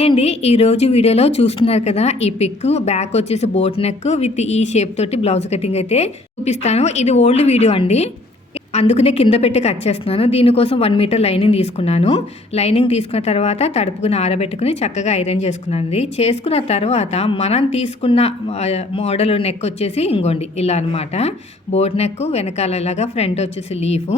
Hi అండి. ఈరోజు వీడియోలో చూస్తున్నారు కదా ఈ పిక్ బ్యాక్ వచ్చేసి బోట్ నెక్ విత్ ఈ షేప్ తోటి బ్లౌజ్ కటింగ్ అయితే చూపిస్తాను. ఇది ఓల్డ్ వీడియో అండి. అందుకనే కింద పెట్టి కట్ చేస్తున్నాను. దీనికోసం వన్ మీటర్ లైనింగ్ తీసుకున్నాను. లైనింగ్ తీసుకున్న తర్వాత తడుపుకుని ఆరబెట్టుకుని చక్కగా ఐరన్ చేసుకున్నాను. చేసుకున్న తర్వాత మనం తీసుకున్న మోడల్ నెక్ వచ్చేసి ఇంకోండి. ఇలా అనమాట బోట్ నెక్ వెనకాల ఇలాగా ఫ్రంట్ వచ్చేసి లీఫ్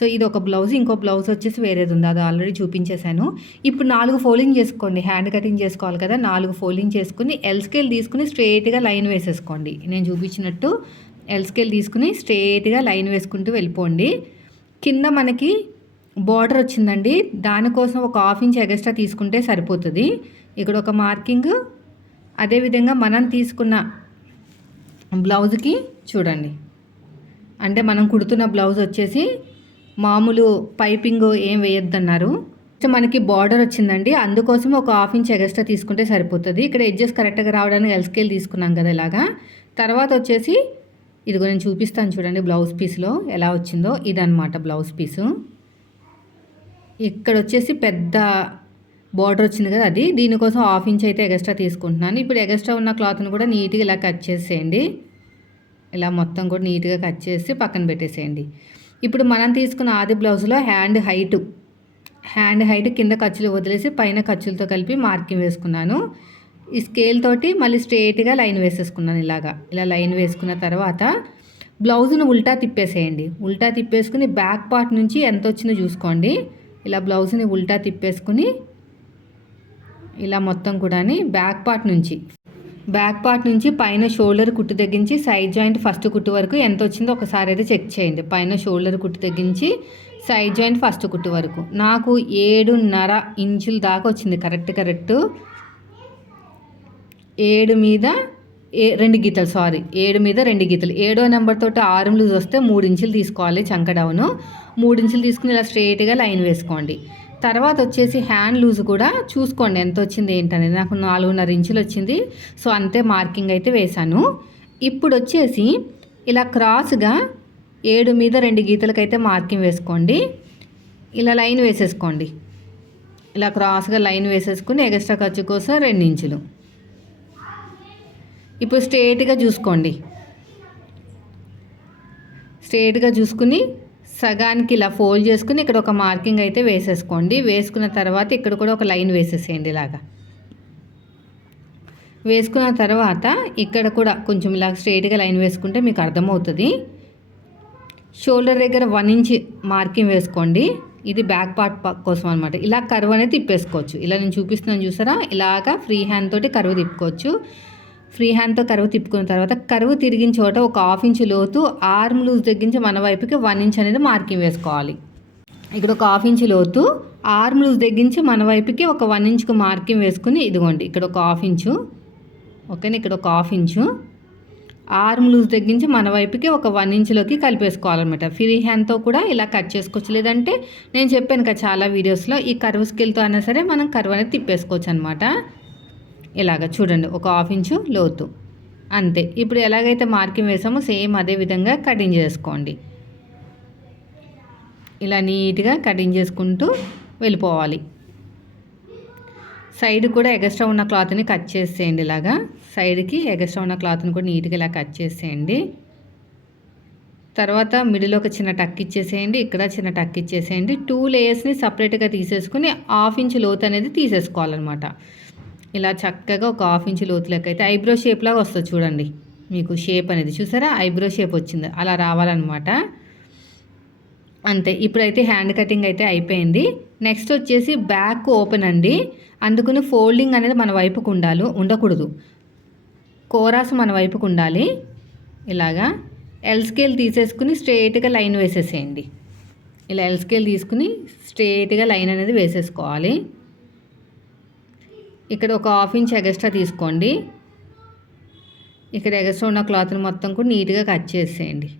సో ఇది ఒక బ్లౌజ్ ఇంకో బ్లౌజ్ వచ్చేసి వేరేది ఉంది. అది ఆల్రెడీ చూపించేశాను. ఇప్పుడు నాలుగు ఫోల్డింగ్ చేసుకోండి. హ్యాండ్ కటింగ్ చేసుకోవాలి కదా. నాలుగు ఫోల్డింగ్ చేసుకుని ఎల్ స్కేల్ తీసుకుని స్ట్రెయిట్గా లైన్ వేసేసుకోండి. నేను చూపించినట్టు ఎల్ స్కేల్ తీసుకుని స్ట్రేట్గా లైన్ వేసుకుంటూ వెళ్ళిపోండి. కింద మనకి బార్డర్ వచ్చిందండి. దానికోసం ఒక హాఫ్ ఇంచ్ ఎగస్ట్రా తీసుకుంటే సరిపోతుంది. ఇక్కడ ఒక మార్కింగ్ అదేవిధంగా మనం తీసుకున్న బ్లౌజ్కి చూడండి. అంటే మనం కుడుతున్న బ్లౌజ్ వచ్చేసి మామూలు పైపింగ్ ఏం వేయొద్దన్నారు. మనకి బార్డర్ వచ్చిందండి. అందుకోసం ఒక హాఫ్ ఇంచ్ ఎగస్ట్రా తీసుకుంటే సరిపోతుంది. ఇక్కడ ఎడ్జెస్ కరెక్ట్గా రావడానికి ఎల్ స్కేల్ తీసుకున్నాం కదా ఇలాగా. తర్వాత వచ్చేసి ఇదిగో నేను చూపిస్తాను చూడండి బ్లౌజ్ పీస్లో ఎలా వచ్చిందో ఇదనమాట బ్లౌజ్ పీసు. ఇక్కడ వచ్చేసి పెద్ద బార్డర్ వచ్చింది కదా అది. దీనికోసం హాఫ్ ఇంచ్ అయితే ఎగస్ట్రా తీసుకుంటున్నాను. ఇప్పుడు ఎగస్ట్రా ఉన్న క్లాత్ని కూడా నీట్గా ఇలా కట్ చేసేయండి. ఇలా మొత్తం కూడా నీట్గా కట్ చేసి పక్కన పెట్టేసేయండి. ఇప్పుడు మనం తీసుకున్న ఆది బ్లౌజ్లో హ్యాండ్ హైట్. హ్యాండ్ హైట్ కింద ఖర్చులు వదిలేసి పైన ఖర్చులతో కలిపి మార్కింగ్ వేసుకున్నాను. ఈ స్కేల్ తోటి మళ్ళీ స్ట్రేట్గా లైన్ వేసేసుకున్నాను ఇలాగా. ఇలా లైన్ వేసుకున్న తర్వాత బ్లౌజ్ను ఉల్టా తిప్పేసేయండి. ఉల్టా తిప్పేసుకుని బ్యాక్ పార్ట్ నుంచి ఎంత వచ్చిందో చూసుకోండి. ఇలా బ్లౌజ్ని ఉల్టా తిప్పేసుకుని ఇలా మొత్తం కూడా బ్యాక్ పార్ట్ నుంచి బ్యాక్ పార్ట్ నుంచి పైన షోల్డర్ కుట్టు తగ్గించి సైడ్ జాయింట్ ఫస్ట్ కుట్టు వరకు ఎంత వచ్చిందో ఒకసారి అయితే చెక్ చేయండి. పైన షోల్డర్ కుట్టు తగ్గించి సైడ్ జాయింట్ ఫస్ట్ కుట్టు వరకు. నాకు ఏడున్నర ఇంచుల దాకా వచ్చింది. Correct correct. ఏడు మీద ఏ రెండు గీతలు సారీ ఏడు మీద రెండు గీతలు. ఏడో నెంబర్తో ఆరం లూజ్ వస్తే మూడు ఇంచులు తీసుకోవాలి చంక డౌను మూడు ఇంచులు తీసుకుని ఇలా స్ట్రైట్గా లైన్ వేసుకోండి. తర్వాత వచ్చేసి హ్యాండ్ లూజ్ కూడా చూసుకోండి ఎంత వచ్చింది ఏంటనేది. నాకు నాలుగున్నర ఇంచులు వచ్చింది. సో అంతే మార్కింగ్ అయితే వేశాను. ఇప్పుడు వచ్చేసి ఇలా క్రాస్గా ఏడు మీద రెండు గీతలకైతే మార్కింగ్ వేసుకోండి. ఇలా లైన్ వేసేసుకోండి. ఇలా క్రాస్గా లైన్ వేసేసుకుని ఎక్స్ట్రా ఖర్చు కోసం రెండు ఇంచులు. ఇప్పుడు స్ట్రేట్గా చూసుకోండి. స్ట్రేట్గా చూసుకుని సగానికి ఇలా ఫోల్డ్ చేసుకుని ఇక్కడ ఒక మార్కింగ్ అయితే వేసేసుకోండి. వేసుకున్న తర్వాత ఇక్కడ కూడా ఒక లైన్ వేసేసేయండి ఇలాగా. వేసుకున్న తర్వాత ఇక్కడ కూడా కొంచెం ఇలా స్ట్రైట్గా లైన్ వేసుకుంటే మీకు అర్థమవుతుంది. షోల్డర్ దగ్గర వన్ ఇంచ్ మార్కింగ్ వేసుకోండి. ఇది బ్యాక్ పార్ట్ కోసం అనమాట ఇలా కర్వ్ అనేది తిప్పేసుకోవచ్చు. ఇలా నేను చూపిస్తున్నాను చూసారా? ఇలాగా ఫ్రీ హ్యాండ్ తోటి కర్వ్ తిప్పుకోవచ్చు. ఫ్రీ హ్యాండ్తో కరువు తిప్పుకున్న తర్వాత కరువు తిరిగిన చోట ఒక హాఫ్ ఇంచ్ లోతు ఆర్మ్ లూజ్ తగ్గించి మన వైపుకి వన్ ఇంచ్ అనేది మార్కింగ్ వేసుకోవాలి. ఇక్కడ ఒక హాఫ్ ఇంచ్ లోతు ఆర్మ్ లూజ్ తగ్గించి మన వైపుకి ఒక వన్ ఇంచ్కి మార్కింగ్ వేసుకుని ఇదిగోండి ఇక్కడ ఒక హాఫ్ ఇంచు ఓకేనా? ఇక్కడ ఒక హాఫ్ ఇంచు. ఆర్మ్ లూజ్ తగ్గించి మన వైపుకి ఒక వన్ ఇంచ్లోకి కలిపేసుకోవాలన్నమాట. ఫ్రీ హ్యాండ్తో కూడా ఇలా కట్ చేసుకోవచ్చు. లేదంటే నేను చెప్పాను కదా చాలా వీడియోస్లో ఈ కరువు స్కిల్తో అయినా సరే మనం కరువు అనేది తిప్పేసుకోవచ్చు అనమాట ఇలాగ చూడండి ఒక హాఫ్ ఇంచు లోతు. అంతే. ఇప్పుడు ఎలాగైతే మార్కింగ్ వేసామో సేమ్ అదే విధంగా కటింగ్ చేసుకోండి. ఇలా నీట్గా కటింగ్ చేసుకుంటూ వెళ్ళిపోవాలి. సైడ్ కూడా ఎగస్ట్రా ఉన్న క్లాత్ని కట్ చేసేయండి ఇలాగా. సైడ్కి ఎగస్ట్రా ఉన్న క్లాత్ని కూడా నీట్గా ఇలా కట్ చేసేయండి. తర్వాత మిడిల్ ఒక చిన్న టక్ ఇచ్చేసేయండి ఇక్కడ చిన్న టక్ ఇచ్చేసేయండి. టూ లేయర్స్ని సపరేట్గా తీసేసుకుని హాఫ్ ఇంచ్ లోతు అనేది తీసేసుకోవాలన్నమాట. ఇలా చక్కగా ఒక హాఫ్ ఇంచ్ లోతులోకి అయితే ఐబ్రో షేప్ లాగా వస్తుంది చూడండి. మీకు షేప్ అనేది చూసారా? ఐబ్రో షేప్ వచ్చింది. అలా రావాలన్నమాట. అంతే. ఇప్పుడైతే హ్యాండ్ కటింగ్ అయితే అయిపోయింది. నెక్స్ట్ వచ్చేసి బ్యాక్ ఓపెన్ అండి. అందుకుని ఫోల్డింగ్ అనేది మన వైపుకు ఉండాలి ఉండకూడదు. కోరాస్ మన వైపుకు ఉండాలి. ఇలాగా ఎల్ స్కేల్ తీసేసుకుని స్ట్రేట్గా లైన్ వేసేసేయండి. ఇలా ఎల్ స్కేల్ తీసుకుని స్ట్రేట్గా లైన్ అనేది వేసేసుకోవాలి. ఇక్కడ ఒక హాఫ్ ఇంచ్ ఎగస్ట్రా తీసుకోండి. ఇక్కడ ఎగస్ట్రా ఉన్న క్లాత్ని మొత్తం కూడా నీట్గా కట్ చేసేయండి.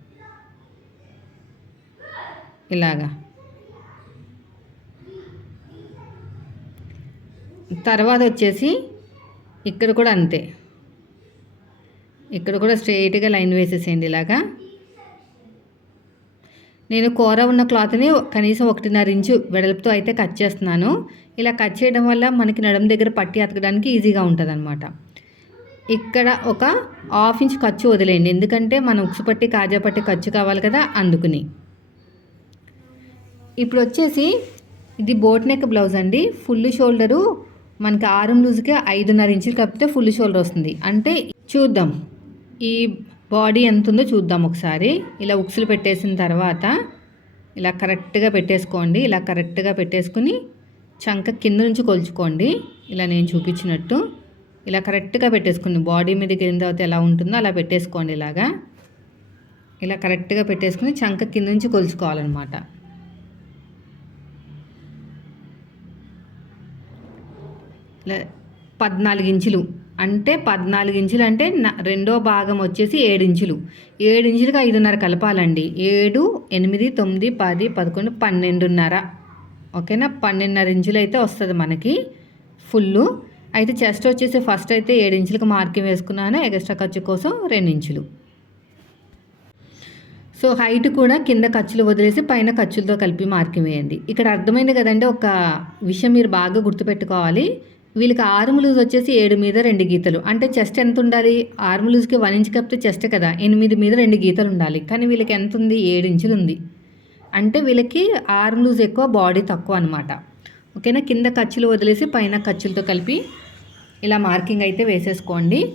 ఇలాగా. తర్వాత వచ్చేసి ఇక్కడ కూడా అంతే. ఇక్కడ కూడా స్ట్రైట్గా లైన్ వేసేసేయండి ఇలాగా. నేను కూర ఉన్న క్లాత్ని కనీసం ఒకటిన్నర ఇంచు వెడల్పుతో అయితే కట్ చేస్తున్నాను. ఇలా కట్ చేయడం వల్ల మనకి నడుము దగ్గర పట్టి అతకడానికి ఈజీగా ఉంటుంది ఇక్కడ ఒక హాఫ్ ఇంచ్ ఖర్చు వదిలేయండి. ఎందుకంటే మన ఉక్సు పట్టి కాజా పట్టి ఖర్చు కావాలి కదా అందుకుని. ఇప్పుడు వచ్చేసి ఇది బోట్ నెక్ బ్లౌజ్ అండి. ఫుల్ షోల్డరు మనకి ఆరం లూజ్కి ఐదున్నర ఇంచులు కప్పితే ఫుల్ షోల్డర్ వస్తుంది. అంటే చూద్దాం. ఈ బాడీ ఎంత ఉందో చూద్దాం ఒకసారి. ఇలా ఉక్సులు పెట్టేసిన తర్వాత ఇలా కరెక్ట్గా పెట్టేసుకోండి. ఇలా కరెక్ట్గా పెట్టేసుకుని చంక కింద నుంచి కొలుచుకోండి. ఇలా నేను చూపించినట్టు. ఇలా కరెక్ట్గా పెట్టేసుకోండి బాడీ మీద కింద తర్వాత ఎలా ఉంటుందో అలా పెట్టేసుకోండి ఇలాగా. ఇలా కరెక్ట్గా పెట్టేసుకుని చంక కింద నుంచి కొలుచుకోవాలన్నమాట. పద్నాలుగు ఇంచులు అంటే పద్నాలుగు ఇంచులు అంటే రెండో భాగం వచ్చేసి ఏడు ఇంచులు. ఏడు ఇంచులుగా ఐదున్నర కలపాలండి. ఏడు ఎనిమిది తొమ్మిది పది పదకొండు పన్నెండున్నర. ఓకేనా? పన్నెండున్నర ఇంచులు అయితే వస్తుంది మనకి ఫుల్లు. అయితే చెస్ట్ వచ్చేసి ఫస్ట్ అయితే ఏడు ఇంచులకు మార్కింగ్ వేసుకున్నాను. ఎక్స్ట్రా ఖర్చు కోసం రెండు ఇంచులు. సో హైట్ కూడా కింద ఖర్చులు వదిలేసి పైన ఖర్చులతో కలిపి మార్కింగ్ వేయండి. ఇక్కడ అర్థమైంది కదండి ఒక విషయం మీరు బాగా గుర్తుపెట్టుకోవాలి. వీళ్ళకి ఆర్మ్ లూజ్ వచ్చేసి ఏడు మీద రెండు గీతలు. అంటే చెస్ట్ ఎంత ఉండాలి? ఆర్మ్ లూజ్కి వన్ ఇంచ్ కప్పితే చెస్ట్ కదా. ఎనిమిది మీద రెండు గీతలు ఉండాలి. కానీ వీళ్ళకి ఎంత ఉంది? ఏడు ఇంచులు ఉంది. అంటే వీళ్ళకి ఆర్మ్ లూజ్ ఎక్కువ బాడీ తక్కువ అనమాట ఓకేనా? కింద ఖర్చులు వదిలేసి పైన ఖర్చులతో కలిపి ఇలా మార్కింగ్ అయితే వేసేసుకోండి.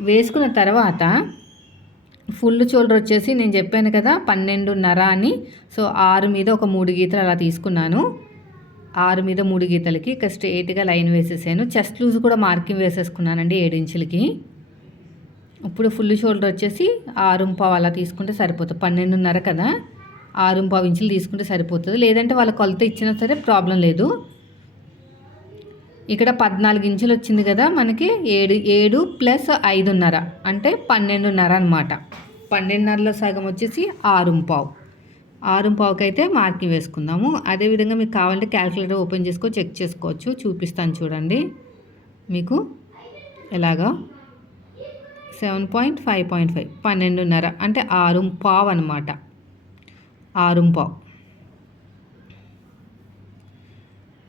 వేసుకున్న తర్వాత ఫుల్ షోల్డర్ వచ్చేసి నేను చెప్పాను కదా పన్నెండున్నర అని. సో ఆరు మీద ఒక మూడు గీతలు అలా తీసుకున్నాను. ఆరు మీద మూడు గీతలకి ఇక స్ట్రేట్గా లైన్ వేసేసాను. చెస్ట్ లూజ్ కూడా మార్కింగ్ వేసేసుకున్నానండి ఏడు ఇంచులకి. ఇప్పుడు ఫుల్ షోల్డర్ వచ్చేసి ఆరుంపావు అలా తీసుకుంటే సరిపోతుంది. పన్నెండున్నర కదా ఆరుంపావు ఇంచులు తీసుకుంటే సరిపోతుంది. లేదంటే వాళ్ళ కొలత ఇచ్చినా సరే ప్రాబ్లం లేదు. ఇక్కడ పద్నాలుగు ఇంచులు వచ్చింది కదా మనకి ఏడు ఏడు ప్లస్ ఐదున్నర అంటే పన్నెండున్నర అనమాట పన్నెండున్నరలో సగం వచ్చేసి ఆరుంపావు ఆరుంపావుకి అయితే మార్కింగ్ వేసుకుందాము. అదేవిధంగా మీకు కావాలంటే క్యాలిక్యులేటర్ ఓపెన్ చేసుకో చెక్ చేసుకోవచ్చు. చూపిస్తాను చూడండి. మీకు ఎలాగా? Seven point five point five పన్నెండున్నర అంటే ఆరు పావు అనమాట ఆరు పావు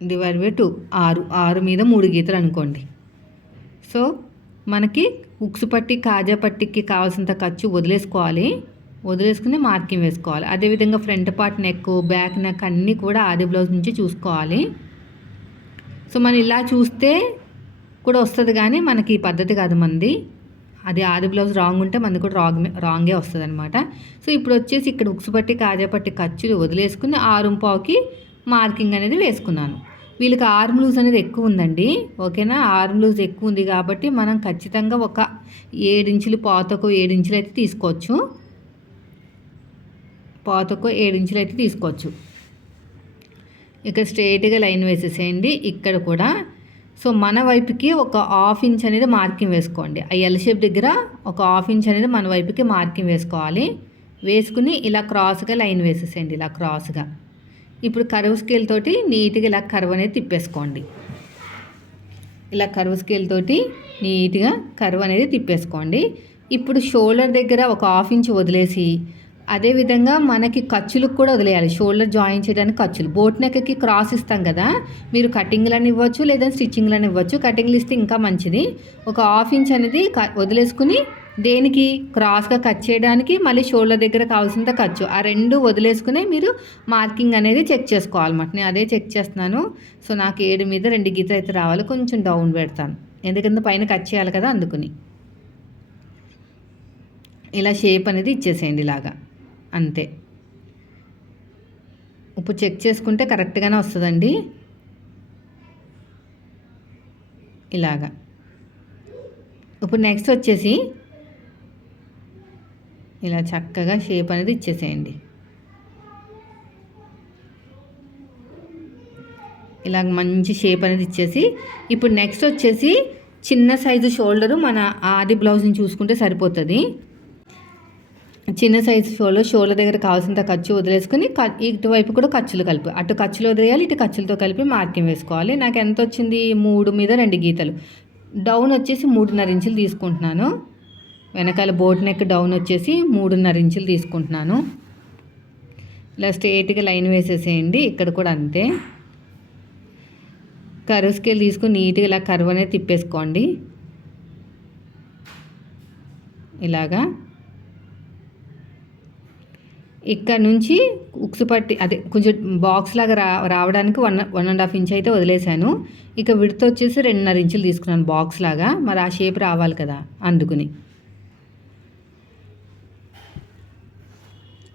డివైడ్ బై టూ ఆరు. ఆరు మీద మూడు గీతలు అనుకోండి. సో మనకి ఉక్సు పట్టి కాజా పట్టికి కావాల్సినంత ఖర్చు వదిలేసుకోవాలి. వదిలేసుకుని మార్కింగ్ వేసుకోవాలి. అదేవిధంగా front part neck back neck అన్నీ కూడా ఆది బ్లౌజ్ నుంచి చూసుకోవాలి. సో మనం ఇలా చూస్తే కూడా వస్తుంది కానీ మనకి ఈ పద్ధతి కాదు మంది. అది ఆది బ్లౌజ్ రాంగ్ ఉంటే మనది కూడా రాంగ్ రాంగే వస్తుంది అనమాట సో ఇప్పుడు వచ్చేసి ఇక్కడ ఉక్సు పట్టి కాజా పట్టి ఖర్చులు వదిలేసుకుని ఆరు పావుకి మార్కింగ్ అనేది వేసుకున్నాను. వీళ్ళకి ఆర్మ్ లూజ్ అనేది ఎక్కువ ఉందండి. ఓకేనా? ఆర్మ్ లూజ్ ఎక్కువ ఉంది కాబట్టి మనం ఖచ్చితంగా ఒక ఏడించులు పాతకు ఏడించులు అయితే తీసుకోవచ్చు. పాతకు ఏడించులు అయితే తీసుకోవచ్చు. ఇక్కడ స్ట్రైట్గా లైన్ వేసేసేయండి. ఇక్కడ కూడా. సో మన వైపుకి ఒక హాఫ్ ఇంచ్ అనేది మార్కింగ్ వేసుకోండి. ఆ ఎల్ షేప్ దగ్గర ఒక హాఫ్ ఇంచ్ అనేది మన వైపుకి మార్కింగ్ వేసుకోవాలి. వేసుకుని ఇలా క్రాస్గా లైన్ వేసేసేయండి. ఇలా క్రాస్గా. ఇప్పుడు కరువు స్కేల్ తోటి నీట్గా ఇలా కరువు అనేది తిప్పేసుకోండి. ఇలా కరువు స్కేల్ తోటి నీట్గా కరువు అనేది తిప్పేసుకోండి. ఇప్పుడు షోల్డర్ దగ్గర ఒక హాఫ్ ఇంచ్ వదిలేసి అదేవిధంగా మనకి ఖర్చులకు కూడా వదిలేయాలి. షోల్డర్ జాయిన్ చేయడానికి ఖర్చులు. బోట్ నెక్కి క్రాస్ ఇస్తాం కదా మీరు కటింగ్లను ఇవ్వచ్చు లేదా స్టిచ్చింగ్లను ఇవ్వచ్చు. కటింగ్లు ఇస్తే ఇంకా మంచిది. ఒక హాఫ్ ఇంచ్ అనేది వదిలేసుకుని దేనికి? క్రాస్గా కట్ చేయడానికి మళ్ళీ షోల్డర్ దగ్గర కావాల్సినంత ఖర్చు. ఆ రెండు వదిలేసుకునే మీరు మార్కింగ్ అనేది చెక్ చేసుకోవాలన్నమాట. నేను అదే చెక్ చేస్తున్నాను. సో నాకు ఏడు మీద రెండు గీత అయితే రావాలి. కొంచెం డౌన్ పెడతాను. ఎందుకంటే పైన కట్ చేయాలి కదా అందుకుని. ఇలా షేప్ అనేది ఇచ్చేసేయండి ఇలాగా. అంతే. ఇప్పుడు చెక్ చేసుకుంటే కరెక్ట్గానే వస్తుందండి. ఇలాగా. ఇప్పుడు నెక్స్ట్ వచ్చేసి ఇలా చక్కగా షేప్ అనేది ఇచ్చేసేయండి. ఇలాగ మంచి షేప్ అనేది ఇచ్చేసి ఇప్పుడు నెక్స్ట్ వచ్చేసి చిన్న సైజు షోల్డరు మన ఆది బ్లౌజ్ని చూసుకుంటే సరిపోతుంది. చిన్న సైజు షోలో షోల దగ్గర కావాల్సినంత ఖర్చు వదిలేసుకుని ఇటువైపు కూడా ఖర్చులు కలిపి అటు ఖర్చులు వదిలేయాలి ఇటు ఖర్చులతో కలిపి మార్కింగ్ వేసుకోవాలి. నాకు ఎంత వచ్చింది? మూడు మీద రెండు గీతలు. డౌన్ వచ్చేసి మూడున్నర ఇంచులు తీసుకుంటున్నాను. వెనకాల బోట్ నెక్ డౌన్ వచ్చేసి మూడున్నర ఇంచులు తీసుకుంటున్నాను. ఇలా స్ట్రేట్గా లైన్ వేసేసేయండి ఇక్కడ కూడా అంతే. కర్వ్ స్కేల్ తీసుకుని నీట్గా ఇలా కర్వ్ అనేది తిప్పేసుకోండి. ఇలాగా. ఇక్కడ నుంచి ఉక్స్ పట్టి అదే కొంచెం బాక్స్ లాగా రా రావడానికి one one and half inch అయితే వదిలేశాను. ఇక విడత వచ్చేసి రెండున్నర ఇంచులు తీసుకున్నాను బాక్స్ లాగా. మరి ఆ షేప్ రావాలి కదా అందుకుని.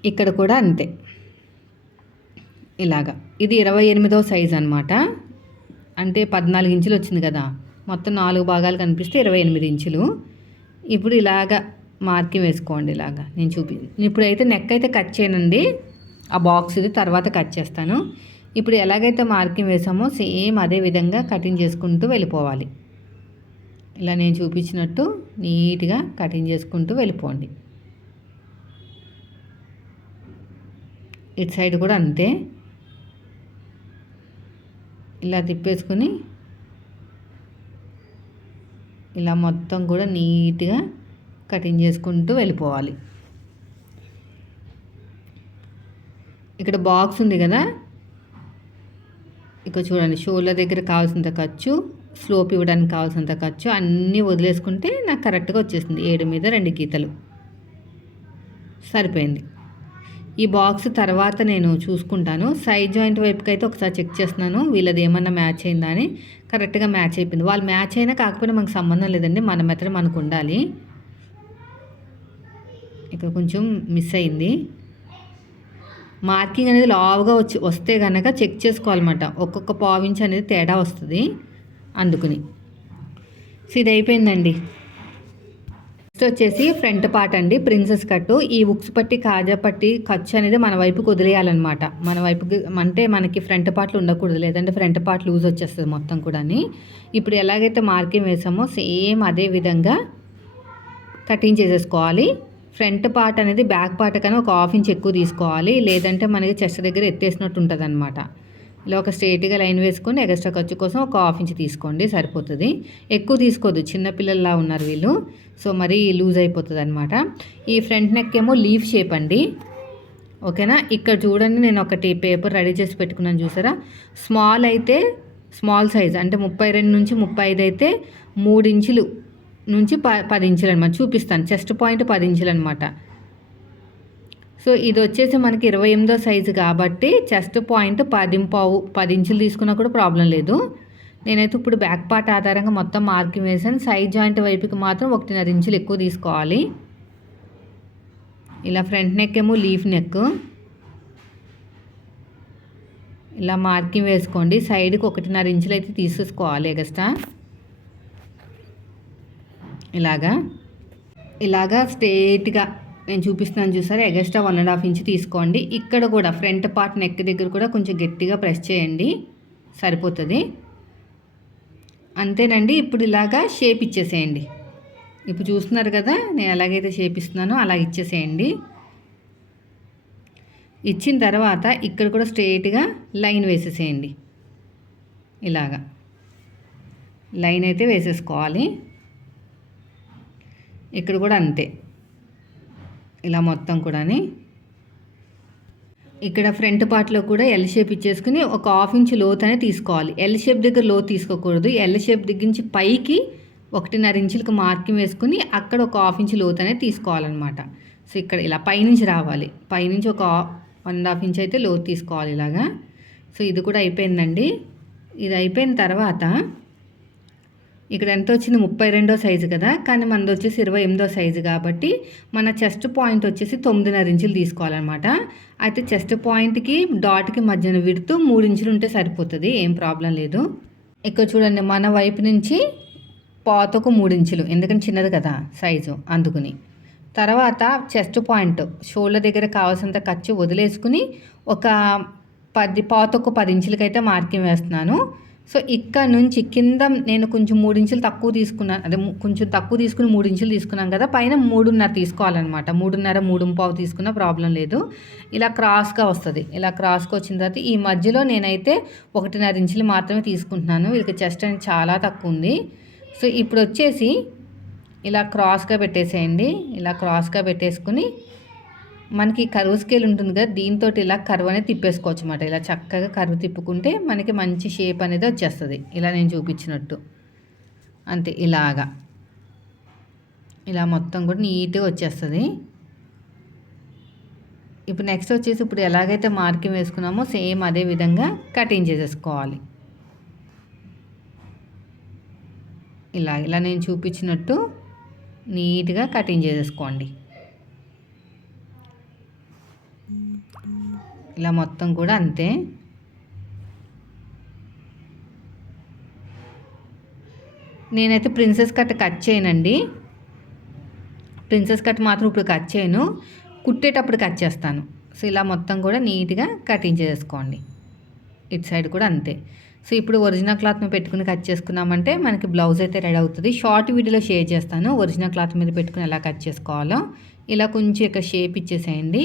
ఇక్కడ కూడా అంతే. ఇలాగా. ఇది ఇరవై ఎనిమిదో సైజ్ అనమాట అంటే పద్నాలుగు ఇంచులు వచ్చింది కదా. మొత్తం నాలుగు భాగాలు కనిపిస్తే ఇరవై ఎనిమిది ఇంచులు ఇప్పుడు ఇలాగా మార్కింగ్ వేసుకోండి ఇలాగా. నేను చూపి ఇప్పుడైతే నెక్ అయితే కట్ చేయనండి. ఆ బాక్స్ ఇది తర్వాత కట్ చేస్తాను. ఇప్పుడు ఎలాగైతే మార్కింగ్ వేసామో సేమ్ అదే విధంగా కటింగ్ చేసుకుంటూ వెళ్ళిపోవాలి. ఇలా నేను చూపించినట్టు నీట్గా కటింగ్ చేసుకుంటూ వెళ్ళిపోండి. ఇటు సైడ్ కూడా అంతే. ఇలా తిప్పేసుకుని ఇలా మొత్తం కూడా నీట్గా కటింగ్ చేసుకుంటూ వెళ్ళిపోవాలి. ఇక్కడ బాక్స్ ఉంది కదా? ఇక చూడండి షోల్డర్ దగ్గర కావాల్సినంత ఖర్చు స్లోప్ ఇవ్వడానికి కావాల్సినంత ఖర్చు అన్నీ వదిలేసుకుంటే నాకు కరెక్ట్గా వచ్చేసింది ఏడు మీద రెండు గీతలు. సరిపోయింది. ఈ బాక్స్ తర్వాత నేను చూసుకుంటాను. సైడ్ జాయింట్ వైపుకి అయితే ఒకసారి చెక్ చేస్తున్నాను. వీళ్ళది ఏమన్నా మ్యాచ్ అయిందా అని. కరెక్ట్గా మ్యాచ్ అయిపోయింది. వాళ్ళు మ్యాచ్ అయినా కాకపోతే మనకు సంబంధం లేదండి. మన మెత్తడం మనకు ఉండాలి. ఇక్కడ కొంచెం మిస్ అయింది. మార్కింగ్ అనేది లావుగా వచ్చి వస్తే కనుక చెక్ చేసుకోవాలన్నమాట. ఒక్కొక్క పావించి అనేది తేడా వస్తుంది అందుకుని. సో ఇది అయిపోయిందండి. నెక్స్ట్ వచ్చేసి ఫ్రంట్ పార్ట్ అండి. ప్రిన్సెస్ కట్టు ఈ ఉక్స్ పట్టి కాజా పట్టి ఖర్చు అనేది మన వైపుకి వదిలేయాలన్నమాట. మన వైపుకి అంటే మనకి ఫ్రంట్ పార్ట్లు ఉండకూడదు. లేదంటే ఫ్రంట్ పార్ట్ లూజ్ వచ్చేస్తుంది మొత్తం కూడా ఇప్పుడు ఎలాగైతే మార్కింగ్ వేసామో సేమ్ అదే విధంగా కటింగ్ చేసేసుకోవాలి. ఫ్రంట్ పార్ట్ అనేది బ్యాక్ పార్ట్ కన్నా ఒక హాఫ్ ఇంచ్ ఎక్కువ తీసుకోవాలి. లేదంటే మనకి చెస్ట్ దగ్గర ఎత్తేసినట్టు ఉంటుంది అనమాట ఇలా ఒక స్ట్రేట్గా లైన్ వేసుకొని ఎక్స్ట్రా ఖర్చు కోసం ఒక హాఫ్ ఇంచ్ తీసుకోండి సరిపోతుంది. ఎక్కువ తీసుకోవద్దు చిన్నపిల్లల్లా ఉన్నారు వీళ్ళు. సో మరి లూజ్ అయిపోతుంది అనమాట ఈ ఫ్రంట్ నెక్ ఏమో లీఫ్ షేప్ అండి. ఓకేనా? ఇక్కడ చూడండి నేను ఒకటి పేపర్ రెడీ చేసి పెట్టుకున్నాను చూసారా? స్మాల్ అయితే స్మాల్ సైజ్ అంటే ముప్పై రెండు నుంచి ముప్పై ఐదు అయితే మూడు ఇంచులు. నుంచి ప పది ఇంచులు అనమాట చూపిస్తాను. చెస్ట్ పాయింట్ పది ఇంచులు అనమాట సో ఇది వచ్చేసి మనకి ఇరవై ఎనిమిదో సైజు కాబట్టి చెస్ట్ పాయింట్ పదింపావు పది ఇంచులు తీసుకున్నా కూడా ప్రాబ్లం లేదు. నేనైతే ఇప్పుడు బ్యాక్ పార్ట్ ఆధారంగా మొత్తం మార్కింగ్ వేసాను. సైడ్ జాయింట్ వైపుకి మాత్రం ఒకటిన్నర ఇంచులు ఎక్కువ తీసుకోవాలి. ఇలా ఫ్రంట్ నెక్ ఏమో లీఫ్ నెక్. ఇలా మార్కింగ్ వేసుకోండి. సైడ్కి ఒకటిన్నర ఇంచులు అయితే తీసేసుకోవాలి ఎగస్ట్రా. ఇలాగా? ఇలాగా స్ట్రేట్గా నేను చూపిస్తున్నాను చూసారా? Extra one and half inch తీసుకోండి. ఇక్కడ కూడా ఫ్రంట్ పార్ట్ నెక్ దగ్గర కూడా కొంచెం గట్టిగా ప్రెస్ చేయండి. సరిపోతుంది. అంతేనండి ఇప్పుడు ఇలాగా షేప్ ఇచ్చేసేయండి. ఇప్పుడు చూస్తున్నారు కదా నేను ఎలాగైతే షేప్ ఇస్తున్నానో అలా ఇచ్చేసేయండి. ఇచ్చిన తర్వాత ఇక్కడ కూడా స్ట్రేట్గా లైన్ వేసేసేయండి. ఇలాగా. లైన్ అయితే వేసేసుకోవాలి. ఇక్కడ కూడా అంతే. ఇలా మొత్తం కూడాని. ఇక్కడ ఫ్రంట్ పార్ట్లో కూడా ఎల్ షేప్ ఇచ్చేసుకుని ఒక హాఫ్ ఇంచ్ లోత్ అనేది తీసుకోవాలి. ఎల్ షేప్ దగ్గర లోత్ తీసుకోకూడదు. ఎల్ షేప్ దగ్గర నుంచి పైకి ఒకటిన్నర ఇంచులకు మార్కింగ్ వేసుకుని అక్కడ ఒక హాఫ్ ఇంచ్ లోత్ అనేది తీసుకోవాలన్నమాట. సో ఇక్కడ ఇలా పైనుంచి రావాలి. పైనుంచి ఒక వన్ హాఫ్ ఇంచ్ అయితే లోతు తీసుకోవాలి ఇలాగా. సో ఇది కూడా అయిపోయిందండి. ఇది అయిపోయిన తర్వాత ఇక్కడ ఎంత వచ్చింది? ముప్పై రెండో సైజు కదా. కానీ మనది వచ్చేసి ఇరవై ఎనిమిదో సైజు కాబట్టి మన చెస్ట్ పాయింట్ వచ్చేసి తొమ్మిదిన్నర ఇంచులు తీసుకోవాలన్నమాట. అయితే చెస్ట్ పాయింట్కి డాట్కి మధ్యన విడుతూ మూడు ఇంచులు ఉంటే సరిపోతుంది. ఏం ప్రాబ్లం లేదు. ఇక్కడ చూడండి మన వైపు నుంచి పాతకు మూడు ఇంచులు. ఎందుకంటే చిన్నది కదా సైజు అందుకుని. తర్వాత చెస్ట్ పాయింట్ షోల్డర్ దగ్గర కావాల్సినంత ఖర్చు వదిలేసుకుని ఒక పది పాతకు పది ఇంచులకైతే మార్కింగ్ వేస్తున్నాను. సో ఇక్కడ నుంచి కింద నేను కొంచెం మూడు ఇంచులు తక్కువ తీసుకున్నాను అదే కొంచెం తక్కువ తీసుకుని మూడు ఇంచులు తీసుకున్నాను కదా పైన మూడున్నర తీసుకోవాలన్నమాట. మూడున్నర మూడు పావు తీసుకున్న ప్రాబ్లం లేదు. ఇలా క్రాస్గా వస్తుంది. ఇలా క్రాస్గా వచ్చిన తర్వాత ఈ మధ్యలో నేనైతే ఒకటిన్నర ఇంచులు మాత్రమే తీసుకుంటున్నాను. వీళ్ళకి చెస్ట్ అనేది చాలా తక్కువ ఉంది. సో ఇప్పుడు వచ్చేసి ఇలా క్రాస్గా పెట్టేసేయండి. ఇలా క్రాస్గా పెట్టేసుకుని మనకి కరువు స్కేల్ ఉంటుంది కదా దీంతో ఇలా కరువు అనేది తిప్పేసుకోవచ్చు అనమాట ఇలా చక్కగా కరువు తిప్పుకుంటే మనకి మంచి షేప్ అనేది వచ్చేస్తుంది. ఇలా నేను చూపించినట్టు. అంతే ఇలాగా. ఇలా మొత్తం కూడా నీట్గా వచ్చేస్తుంది. ఇప్పుడు నెక్స్ట్ వచ్చేసి ఇప్పుడు ఎలాగైతే మార్కింగ్ వేసుకున్నామో సేమ్ అదే విధంగా కటింగ్ చేసేసుకోవాలి. ఇలా ఇలా నేను చూపించినట్టు నీట్గా కటింగ్ చేసేసుకోండి. ఇలా మొత్తం కూడా అంతే. నేనైతే ప్రిన్సెస్ కట్ కట్ చేయనండి. ప్రిన్సెస్ కట్ మాత్రం ఇప్పుడు కట్ చేయను. కుట్టేటప్పుడు కట్ చేస్తాను. సో ఇలా మొత్తం కూడా నీట్గా కటింగ్ చేసుకోండి. ఇటు సైడ్ కూడా అంతే. సో ఇప్పుడు ఒరిజినల్ క్లాత్ మీద పెట్టుకుని కట్ చేసుకున్నామంటే మనకి బ్లౌజ్ అయితే రెడీ అవుతుంది. షార్ట్ వీడియోలో షేర్ చేస్తాను. ఒరిజినల్ క్లాత్ మీద పెట్టుకుని ఎలా కట్ చేసుకోవాలో. ఇలా కొంచెం ఇక షేప్ ఇచ్చేసేయండి.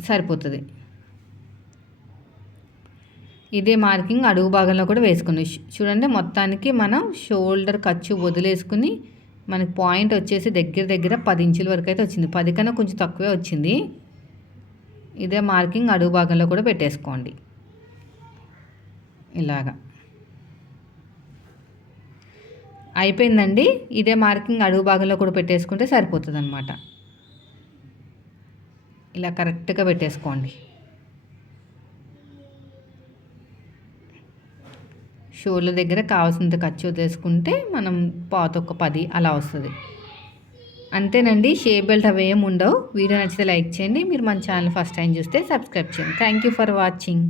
సరిపోతుంది. ఇదే మార్కింగ్ అడుగు భాగంలో కూడా వేసుకుని చూడండి మొత్తానికి మనం షోల్డర్ ఖర్చు వదిలేసుకుని మనకి పాయింట్ వచ్చేసి దగ్గర దగ్గర పది ఇంచుల వరకు అయితే వచ్చింది. పది కన్నా కొంచెం తక్కువే వచ్చింది. ఇదే మార్కింగ్ అడుగు భాగంలో కూడా పెట్టేసుకోండి. ఇలాగా. అయిపోయిందండి. ఇదే మార్కింగ్ అడుగు భాగంలో కూడా పెట్టేసుకుంటే సరిపోతుంది అనమాట ఇలా కరెక్ట్గా పెట్టేసుకోండి. షోల దగ్గర కావాల్సినంత ఖర్చు వదిలేసుకుంటే మనం పాత ఒక పది అలా వస్తుంది. అంతేనండి షేప్ బెల్ట్ అవి ఏమి ఉండవు. వీడియో నచ్చితే లైక్ చేయండి. మీరు మన ఛానల్ ఫస్ట్ టైం చూస్తే సబ్స్క్రైబ్ చేయండి. Thank you for watching.